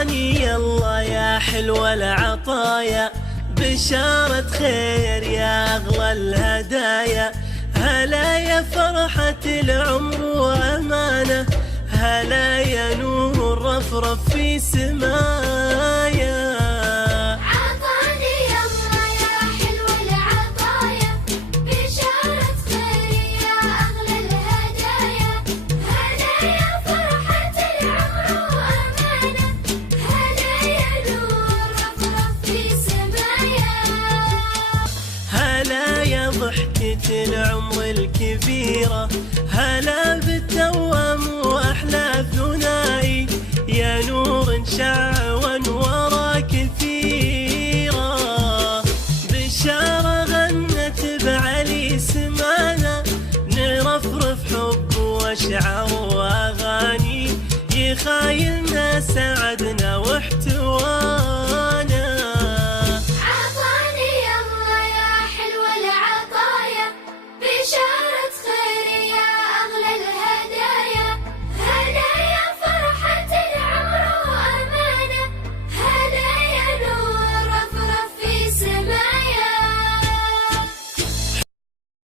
عطاني يلا يا حلو العطايا، بشارة خير يا أغلى الهدايا. هلا يا فرحة العمر وأمانة، هلا يا نور رفرف في سمايا. عطاني يلا يا حلو العطايا، بشارة خير يا أغلى الهدايا. هلا يا فرحة العمر وأمانة، هلا يا نور رفرف في سمايا. هلا يا ضحكة العمر الكبيرة، هلا بالتوام وأحلى ثنائي، يا نور شع وانوار كثيرة. بشارة غنت بعلي سمانا، نرفرف حب واشعار واغاني، يخايلنا سعدنا واحتوى.